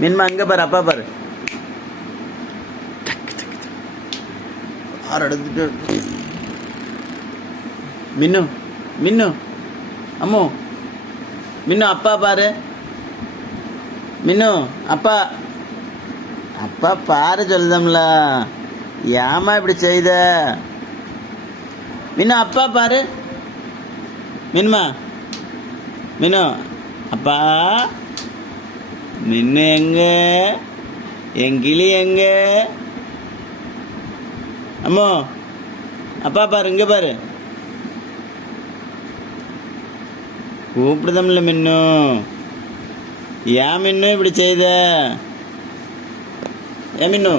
மின்மா அங்க பாரு, அப்பா பாரு. கார் எடுத்துட்டு மின்னு மின்னு அம்மோ மின்னு அப்பா பாரு. மின்னு அப்பா அப்பா பாரு சொல்லுதம்ல. ஏமா இப்படி செய்த? மின்னு அப்பா பாரு. மின்மா மின்னு அப்பா. மின்னு எங்க? என் கிளி எங்க? அம்மோ அப்பா பாரு, இங்க பாரு. கூப்பிடுதம்ல மின்னு. ஏன் மின்னு இப்படி செய்த? ஏன் மின்னு?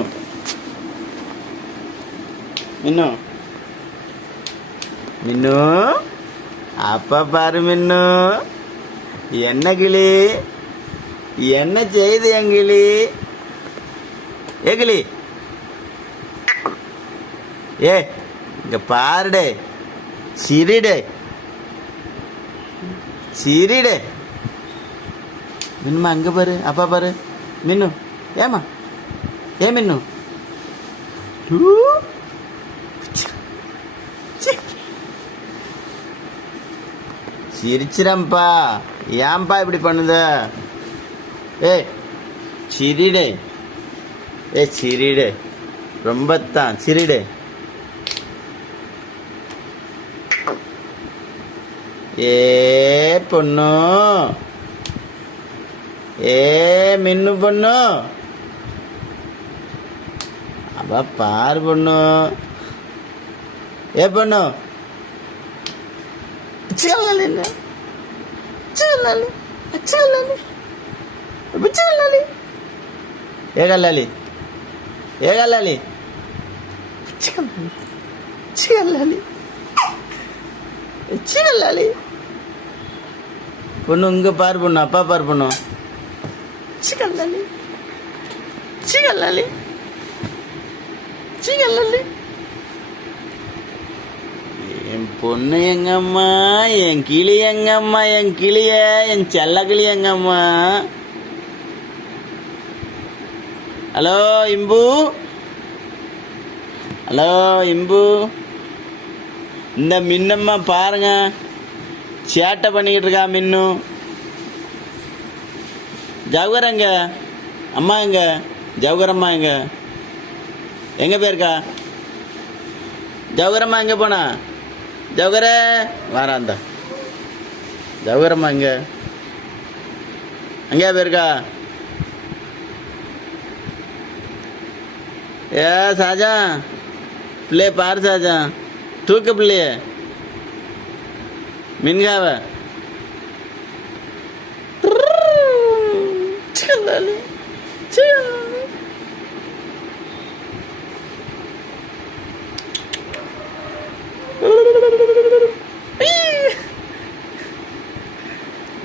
மின்னு மின்னு அப்பா பாரு மின்னு. என்ன கிளி? என்ன செய்து என் கிளி? ஏ கிளி, ஏ இங்க பாருடே. சிரிடே சிரிடே. மின்னுமா அங்க பாரு, அப்பா பாரு. மின்னு ஏமா? ஏ மின்னு? சிரிச்சிரம்பா. ஏன்பா இப்படி பண்ணுத? ஏ சிரிடே. ஏ சிரிடே, ரொம்பத்தான் சிரிடே. ஏ பொண்ணு, ஏ மின்னு பொண்ணு. அப்பா பாரு பொண்ணு. ஏ பொண்ணு ఏ కల్లాలి? ఏ కల్లాలి? కల్లాలి பொண்ணு. இங்க பாரு பொண்ணு, அப்பா பாரு பொண்ணு. கல்லாலி கல்லாலி கல்லாலி. என் பொண்ணு எங்கம்மா? என் கிளி எங்கம்மா? என் கிளிய, என் செல்ல கிளி எங்கம்மா? ஹலோ இம்பு, ஹலோ இம்பு. இந்த மின்னம்மா பாருங்க, சேட்டை பண்ணிக்கிட்டு இருக்கா மின்னு. ஜவுகர் எங்க? அம்மா எங்க? ஜவுகர் அம்மா எங்க? எங்க போயிருக்கா? ஜவுகர் அம்மா எங்க போனா? ஜவுகரே வாராந்தா. ஜவுகர் அம்மா எங்க? அங்கேயா போயிருக்கா? ஏ சாஜா, பிள்ளைய பாரு சாஜா. தூக்க பிள்ளைய. மின்காவ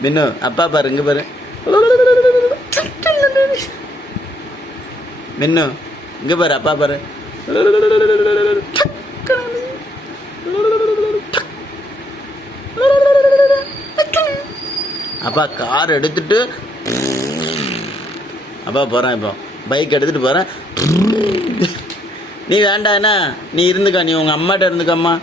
மின்னு அப்பா பாரு, இங்க பாரு. மின்னு இங்க பாரு, அப்பா பாரு. அப்பா கார் எடுத்துட்டு அப்பா போறேன். இப்போ பைக் எடுத்துட்டு போறேன். நீ வேண்டாம், என்ன நீ இருந்துக்கா. நீ உங்க அம்மாட்ட இருந்துக்கம்மா.